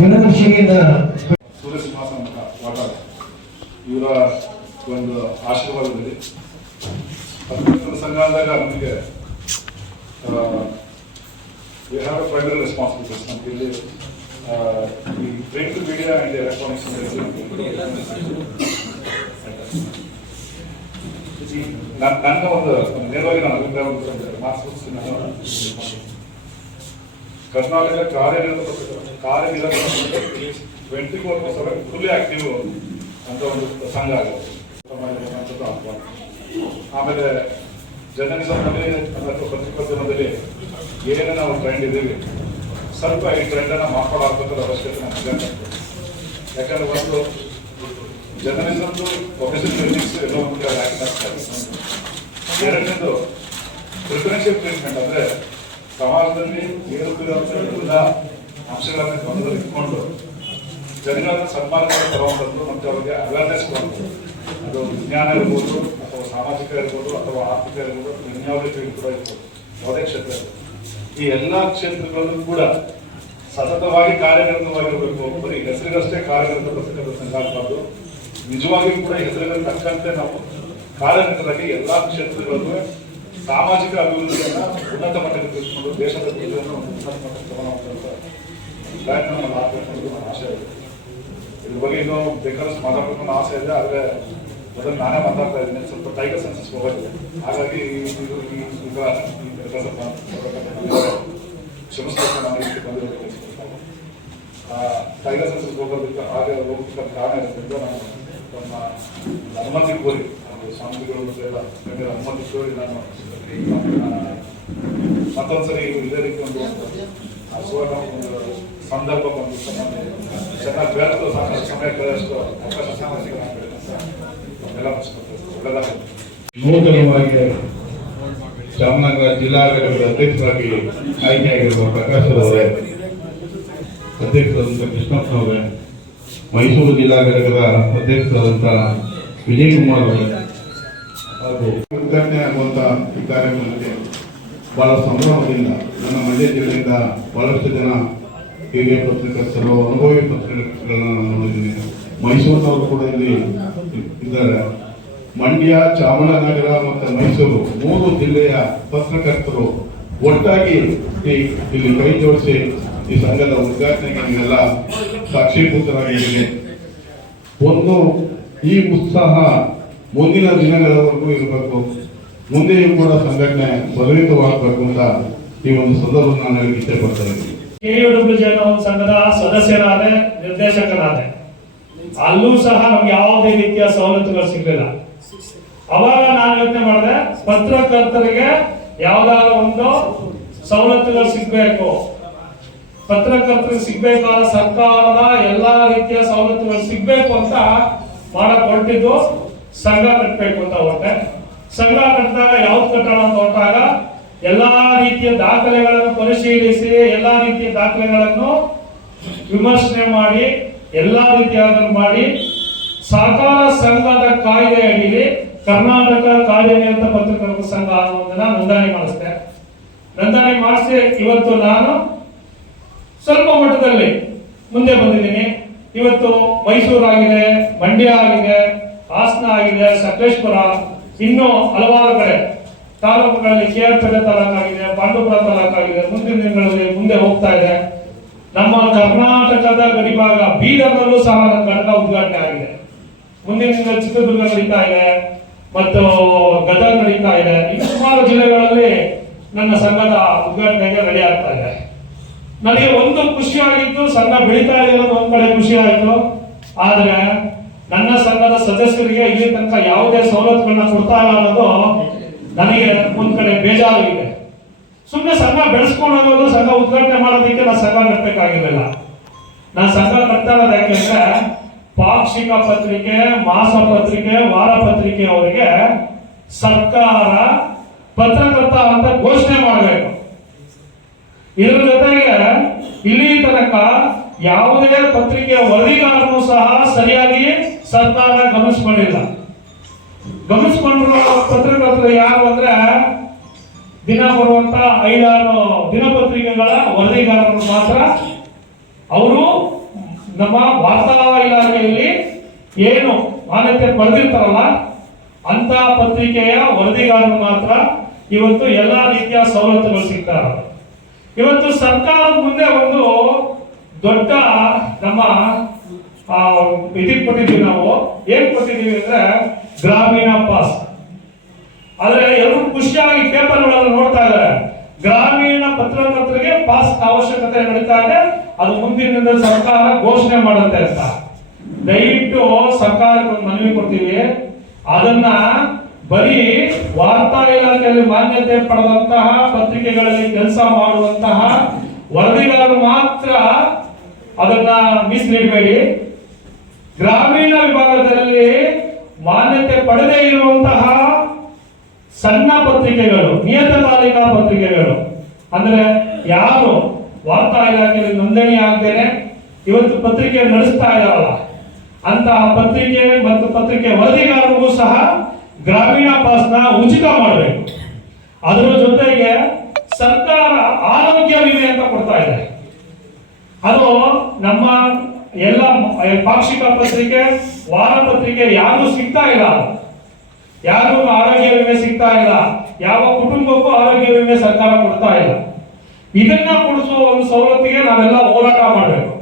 ಜನರಕ್ಷಣೆಯಿಂದ ಸೂರ್ಯ ಅಂತ ವಾಟಾಳ ಇವರ ಒಂದು ಆಶೀರ್ವಾದದಲ್ಲಿ ಸಂಘ ಅಂದಾಗ ನಮಗೆ ವಿ ಹ್ಯಾವ್ ಪ್ರೈಮರಿ ರೆಸ್ಪಾನ್ಸಿಬಿಲಿಟೀಸ್ ನಮಗೆ ಇಲ್ಲಿ ಈ ಪ್ರಿಂಟ್ ಮೀಡಿಯಾ ಆ್ಯಂಡ್ ಎಲೆಕ್ಟ್ರಾನಿಕ್ಸ್ ನನ್ನ ಒಂದು ನೇರವಾಗಿ ನಾನು ಅಭಿಪ್ರಾಯ ನಾನು ಕರ್ನಾಟಕ ಕಾರ್ಯನಿರತ ಕಾರ್ಯನಿರತ twenty four seven fully active ಅಂತ ಒಂದು ಸಂಘ ಆಗುತ್ತೆ. ಆಮೇಲೆ ಜರ್ನಲಿಸಮ್ನಲ್ಲಿ ಅಥವಾ ಪತ್ರಿಕೋದ್ಯಮದಲ್ಲಿ ಏನೇ ನಾವು ಟ್ರೆಂಡ್ ಇದ್ದೀವಿ. ಸ್ವಲ್ಪ ಈ ಟ್ರೆಂಡನ್ನು ಮಾರ್ಪಾಡಾಗಬೇಕಾದ ಅವಶ್ಯಕತೆ ನಮಗೆ ಯಾಕಂದ್ರೆ ಒಂದು ಜರ್ನಲಿಸಮ್ದು ಪ್ರೊಫೆಷನ್ ಎಥಿಕ್ಸ್ ಎಲ್ಲ ಒಂದು ಎರಡನೇದು ಪ್ರಿಫರೆನ್ಷಿಯಲ್ ಟ್ರೀಟ್ಮೆಂಟ್ ಅಂದ್ರೆ ಸಮಾಜದಲ್ಲಿ ಏರುತ್ತಿರುವಂತಹ ಎಲ್ಲ ಅಂಶಗಳನ್ನು ಗಮನದಲ್ಲಿ ಇಟ್ಕೊಂಡು ಜನಗಳನ್ನ ಸನ್ಮಾನ ತರುವಂಥದ್ದು ಮತ್ತು ಅವರಿಗೆ ಅವೇರ್ನೆಸ್ ಕೊಡುವಂಥದ್ದು ಅದು ವಿಜ್ಞಾನ ಇರ್ಬೋದು, ಅಥವಾ ಸಾಮಾಜಿಕ ಇರ್ಬೋದು, ಅಥವಾ ಆರ್ಥಿಕ ಇರ್ಬೋದು ಫೀಲ್ಡ್ ಕೂಡ ಇರ್ಬೋದು. ಯಾವುದೇ ಕ್ಷೇತ್ರ ಈ ಎಲ್ಲ ಕ್ಷೇತ್ರಗಳಲ್ಲೂ ಕೂಡ ಸತತವಾಗಿ ಕಾರ್ಯನಿರತವಾಗಿರಬೇಕು ಬರೀ ಹೆಸರಿಗಷ್ಟೇ ಕಾರ್ಯನಿರತ ಬರ್ತಕ್ಕಂಥ ಸಂಘ ನಿಜವಾಗಿಯೂ ಕೂಡ ಹೆಸರುಗಳ ತಕ್ಕಂತೆ ನಾವು ಕಾರ್ಯನಿರತರಾಗಿ ಎಲ್ಲ ಕ್ಷೇತ್ರಗಳಲ್ಲೂ ಸಾಮಾಜಿಕ ಅಭಿವೃದ್ಧಿಯನ್ನು ಉನ್ನತ ಮಟ್ಟಕ್ಕೆ ತಿಳಿಸ್ಕೊಂಡು ದೇಶದ ಅಭಿವೃದ್ಧಿಯನ್ನು ಉನ್ನತ ಮಟ್ಟಕ್ಕೆ ತಗೊಂಡೋಗುವಂತ ಪ್ರಯತ್ನ ನಾವು ಅನ್ನೋದು ನನ್ನ ಆಶೆ ಇದೆ. ಇದ್ರ ಬಗ್ಗೆ ಇನ್ನೂ ಬೇಕಾದಷ್ಟು ಮಾತಾಡ್ಬೇಕು ಅನ್ನೋ ಆಸೆ ಇದೆ, ಆದರೆ ಮೊದಲು ನಾನೇ ಮಾತಾಡ್ತಾ ಇದ್ದೀನಿ. ಸ್ವಲ್ಪ ಟೈಗರ್ ಸೆನ್ಸಸ್ ಹೋಗೋದಿದೆ ಹಾಗಾಗಿ ಇದು ಈ- ಕೆಲಸ ಕ್ಷಮಿಸಬೇಕು ನಾನು ಬಂದಿರೋದು ಟೈಗರ್ ಸೆನ್ಸಸ್ ಹೋಗೋದಕ್ಕೆ ಹಾಗೆ ಹೋಗೋದಕ್ಕೆ ಕಾರಣ ಇರೋದ್ರಿಂದ ನಾನು ನಮ್ಮ ಅನುಮತಿ ಕೋರಿ ಸ್ವಾಮಿಗಳು ಮತ್ತೆ ಎಲ್ಲ ಗಣ್ಯರ ನಾನು ಮತ್ತೊಂದ್ಸರಿ ಇದೇ ರೀತಿ ಒಂದು ಸುವರ್ಣ ಒಂದು ಸಂದರ್ಭ ಬಂದು ಚೆನ್ನಾಗಿ ಬೆಳೆದು ಸಮಯ ಕಳೆದಷ್ಟು ಅವಕಾಶ ಸಾಮಾಜಿಕ ನೂತನವಾಗಿ ಚಾಮರಾಜನಗರ ಜಿಲ್ಲಾ ಘಟಕದ ಅಧ್ಯಕ್ಷರಾಗಿ ಆಯ್ಕೆಯಾಗಿರುವ ಪ್ರಕಾಶ್ ಅವರೇ ಅಧ್ಯಕ್ಷರಾದಂಥ ಕೃಷ್ಣಪ್ಪನವರೇ ಮೈಸೂರು ಜಿಲ್ಲಾ ಘಟಕದ ವಿಜಯ್ ಕುಮಾರ್ ಅವರೇ ಉದ್ಘಾಟನೆ ಆಗುವಂತ ಈ ಕಾರ್ಯಕ್ರಮಕ್ಕೆ ಬಹಳ ಸಂಭ್ರಮದಿಂದ ನನ್ನ ಮಂಡ್ಯ ಜಿಲ್ಲೆಯಿಂದ ಬಹಳಷ್ಟು ಜನ ಹಿರಿಯ ಪತ್ರಕರ್ತರು, ಅನುಭವಿ ಪತ್ರಕರ್ತರನ್ನ ನಾನು ನೋಡಿದ್ದೀನಿ. ಮೈಸೂರಿನವರು ಕೂಡ ಇಲ್ಲಿ ಇದ್ದಾರೆ. ಮಂಡ್ಯ, ಚಾಮರಾಜನಗರ ಮತ್ತು ಮೈಸೂರು ಮೂರು ಜಿಲ್ಲೆಯ ಪತ್ರಕರ್ತರು ಒಟ್ಟಾಗಿ ಇಲ್ಲಿ ಕೈ ಜೋಡಿಸಿ ಈ ಸಂಘದ ಉದ್ಘಾಟನೆಗೆ ನೀವೆಲ್ಲ ಸಾಕ್ಷೀಭೂತರಾಗಿದ್ದೀನಿ ಒಂದು ಈ ಉತ್ಸಾಹ ಮುಂದಿನ ದಿನಗಳವರೆಗೂ ಇರಬೇಕು. ಮುಂದೆಯೂ ಕೂಡ ಸಂಘಟನೆ ಬಲಿತವಾಗಬೇಕು ಅಂತ ಈ ಒಂದು ಸಂದರ್ಭ ನಾನು ಹೇಳಿ ಇಚ್ಛೆ ಪಡ್ತಾ ಇದ್ದೀನಿ ಸಂಘದ ಸದಸ್ಯರಾದ ನಿರ್ದೇಶಕರಾದ. ಅಲ್ಲೂ ಸಹ ನಮ್ಗೆ ಯಾವುದೇ ರೀತಿಯ ಸವಲತ್ತುಗಳು ಸಿಗಲಿಲ್ಲ. ಅವಾಗ ನಾನು ಯೋಚನೆ ಮಾಡಿದೆ, ಪತ್ರಕರ್ತರಿಗೆ ಯಾವ್ದಾದ್ರು ಒಂದು ಸವಲತ್ತುಗಳು ಸಿಗ್ಬೇಕು. ಪತ್ರಕರ್ತರಿಗೆ ಸಿಗ್ಬೇಕಾದ ಸರ್ಕಾರದ ಎಲ್ಲಾ ರೀತಿಯ ಸವಲತ್ತುಗಳು ಸಿಗ್ಬೇಕು ಅಂತ ಮಾಡಕ್ ಸಂಘ ಕಟ್ಟಬೇಕು ಅಂತ ಹೊರಟೆ ಸಂಘ ಕಟ್ಟಿದಾಗ ಯಾವ್ದು ಕಟ್ಟೋಣ ಅಂತ ಹೊರಟಾಗ ಎಲ್ಲಾ ರೀತಿಯ ದಾಖಲೆಗಳನ್ನು ಪರಿಶೀಲಿಸಿ, ಎಲ್ಲಾ ರೀತಿಯ ದಾಖಲೆಗಳನ್ನು ವಿಮರ್ಶನೆ ಮಾಡಿ, ಎಲ್ಲಾ ರೀತಿಯಾದನ್ನು ಮಾಡಿ, ಸಹಕಾರ ಸಂಘದ ಕಾಯ್ದೆ ಅಡಿಯಲ್ಲಿ ಕರ್ನಾಟಕ ಕಾರ್ಯನಿರತ ಪತ್ರಕರ್ತರ ಸಂಘ ಅನ್ನೋದನ್ನ ನೋಂದಣಿ ಮಾಡಿಸಿದೆ. ನೋಂದಣಿ ಮಾಡಿಸಿ ಇವತ್ತು ನಾನು ಸ್ವಲ್ಪ ಮಟ್ಟದಲ್ಲಿ ಮುಂದೆ ಬಂದಿದ್ದೀನಿ. ಇವತ್ತು ಮೈಸೂರು ಆಗಿದೆ ಮಂಡ್ಯ ಆಗಿದೆ ಹಾಸನ ಆಗಿದೆ, ಸಕಲೇಶ್ಪುರ, ಇನ್ನೂ ಹಲವಾರು ಕಡೆ. ತಾಲೂಕುಗಳಲ್ಲಿ ಕೆ ಆರ್ ಪೇಟೆ ತಾಲೂಕಾಗಿದೆ ಪಾಂಡುಪುರ ತಾಲೂಕಾಗಿದೆ, ಮುಂದಿನ ದಿನಗಳಲ್ಲಿ ಮುಂದೆ ಹೋಗ್ತಾ ಇದೆ. ನಮ್ಮ ಕರ್ನಾಟಕದ ಗಡಿಭಾಗ ಬೀದರ್ನಲ್ಲೂ ಸಹ ನಮ್ಮ ಘಟಕ ಉದ್ಘಾಟನೆ ಆಗಿದೆ. ಮುಂದಿನ ದಿನ ಚಿತ್ರದುರ್ಗ ನಡೀತಾ ಇದೆ ಮತ್ತು ಗದಗ ನಡೀತಾ ಇದೆ. ಇನ್ನು ಸುಮಾರು ಜಿಲ್ಲೆಗಳಲ್ಲಿ ನನ್ನ ಸಂಘದ ಉದ್ಘಾಟನೆಗೆ ರೆಡಿ ಆಗ್ತಾ ಇದೆ. ನನಗೆ ಒಂದು ಖುಷಿ ಆಗಿತ್ತು, ಸಂಘ ಬೆಳೀತಾ ಇದೆ ಕಡೆ ಖುಷಿ ಆಯಿತು ಆದ್ರೆ ನನ್ನ ಸಂಘದ ಸದಸ್ಯರಿಗೆ ಇಲ್ಲಿ ತನಕ ಯಾವುದೇ ಸವಲತ್ತುಗಳನ್ನ ಕೊಡ್ತಾ ಇಲ್ಲ ಅನ್ನೋದು ನನಗೆ ಒಂದ್ ಕಡೆ ಬೇಜಾರಾಗಿದೆ. ಸುಮ್ಮನೆ ಸಂಘ ಬೆಳೆಸ್ಕೊಂಡು ಹೋಗೋದು, ಸಂಘ ಉದ್ಘಾಟನೆ ಮಾಡೋದಕ್ಕೆ ನಾನು ಸಂಘ ಕಟ್ಟಬೇಕಾಗಿರಲಿಲ್ಲ ನಾನು ಸಂಘ ಕಟ್ತಾ ಇರೋದು ಯಾಕೆಂದ್ರೆ ಪಾಕ್ಷಿಕ ಪತ್ರಿಕೆ, ಮಾಸ ಪತ್ರಿಕೆ, ವಾರ ಪತ್ರಿಕೆ ಅವರಿಗೆ ಸರ್ಕಾರ ಪತ್ರಕರ್ತ ಅಂತ ಘೋಷಣೆ ಮಾಡಬೇಕು. ಇದರ ಜೊತೆಗೆ ಇಲ್ಲಿ ತನಕ ಯಾವುದೇ ಪತ್ರಿಕೆಯ ವರದಿಗಾರನು ಸಹ ಸರಿಯಾಗಿ ಸರ್ಕಾರ ಗಮನಿಸಿಕೊಂಡಿಲ್ಲ ಗಮನಿಸಿಕೊಂಡಿರುವ ಪತ್ರಕರ್ತರು ಯಾರು ಅಂದ್ರೆ ದಿನ ಬರುವಂತ ಐದಾರು ದಿನಪತ್ರಿಕೆಗಳ ವರದಿಗಾರರು ಮಾತ್ರ. ಅವರು ನಮ್ಮ ವಾರ್ತಾ ಇಲಾಖೆಯಲ್ಲಿ ಏನು ಮಾನ್ಯತೆ ಪಡೆದಿರ್ತಾರಲ್ಲ ಅಂತ ಪತ್ರಿಕೆಯ ವರದಿಗಾರರು ಮಾತ್ರ ಇವತ್ತು ಎಲ್ಲಾ ರೀತಿಯ ಸವಲತ್ತುಗಳು ಸಿಗ್ತಾರೆ ಇವತ್ತು ಸರ್ಕಾರದ ಮುಂದೆ ಒಂದು ದೊಡ್ಡ ನಮ್ಮ ಇದಕ್ಕೆ ಕೊಟ್ಟಿದ್ದೀವಿ ನಾವು. ಏನ್ ಕೊಟ್ಟಿದ್ದೀವಿ ಅಂದ್ರೆ ಗ್ರಾಮೀಣ ಪಾಸ್. ಆದ್ರೆ ಎಲ್ಲರೂ ಖುಷಿಯಾಗಿ ಪೇಪರ್ ನೋಡ್ತಾ ಇದ್ದಾರೆ. ಗ್ರಾಮೀಣ ಪತ್ರಕರ್ತರಿಗೆ ಪಾಸ್ ಅವಶ್ಯಕತೆ ನಡೀತಾ ಇದೆ. ಅದು ಮುಂದಿನ ಸರ್ಕಾರ ಘೋಷಣೆ ಮಾಡುತ್ತೆ ಅಂತ. ದಯವಿಟ್ಟು ಸರ್ಕಾರಕ್ಕೆ ಒಂದು ಮನವಿ ಕೊಡ್ತೀವಿ. ಅದನ್ನ ಬರೀ ವಾರ್ತಾ ಇಲಾಖೆಯಲ್ಲಿ ಮಾನ್ಯತೆ ಪಡೆದಂತಹ ಪತ್ರಿಕೆಗಳಲ್ಲಿ ಕೆಲಸ ಮಾಡುವಂತಹ ವರದಿಗಾರರು ಮಾತ್ರ ಅದನ್ನ ಮೀಸಲಿಡಬೇಡಿ ಗ್ರಾಮೀಣ ವಿಭಾಗದಲ್ಲಿ ಮಾನ್ಯತೆ ಪಡೆದೇ ಇರುವಂತಹ ಸಣ್ಣ ಪತ್ರಿಕೆಗಳು, ನಿಯತಕಾಲಿಕ ಪತ್ರಿಕೆಗಳು. ಅಂದ್ರೆ ಯಾರು ವಾರ್ತಾ ಇಲಾಖೆಯಲ್ಲಿ ನೋಂದಣಿ ಆಗದೇನೆ ಇವತ್ತು ಪತ್ರಿಕೆ ನಡೆಸ್ತಾ ಇದಾರಲ್ಲ ಅಂತಹ ಪತ್ರಿಕೆ ಮತ್ತು ಪತ್ರಿಕೆ ವರದಿಗಾರರಿಗೂ ಸಹ ಗ್ರಾಮೀಣ ಪಾಸ್ನ ಉಚಿತ ಮಾಡಬೇಕು. ಅದರ ಜೊತೆಗೆ ಸರ್ಕಾರ ಆರೋಗ್ಯ ವಿಮೆ ಅಂತ ಕೊಡ್ತಾ ಇದೆ. ಅದು ನಮ್ಮ ಎಲ್ಲ ಪಾಕ್ಷಿಕ ಪತ್ರಿಕೆ, ವಾರ ಪತ್ರಿಕೆ ಯಾರು ಸಿಗ್ತಾ ಇಲ್ಲ? ಯಾರು ಆರೋಗ್ಯ ವಿಮೆ ಸಿಗ್ತಾ ಇಲ್ಲ? ಯಾವ ಕುಟುಂಬಕ್ಕೂ ಆರೋಗ್ಯ ವಿಮೆ ಸರ್ಕಾರ ಕೊಡ್ತಾ ಇಲ್ಲ. ಇದನ್ನ ಕೊಡಿಸುವ ಒಂದು ಸವಲತ್ತಿಗೆ ನಾವೆಲ್ಲ ಹೋರಾಟ ಮಾಡಬೇಕು.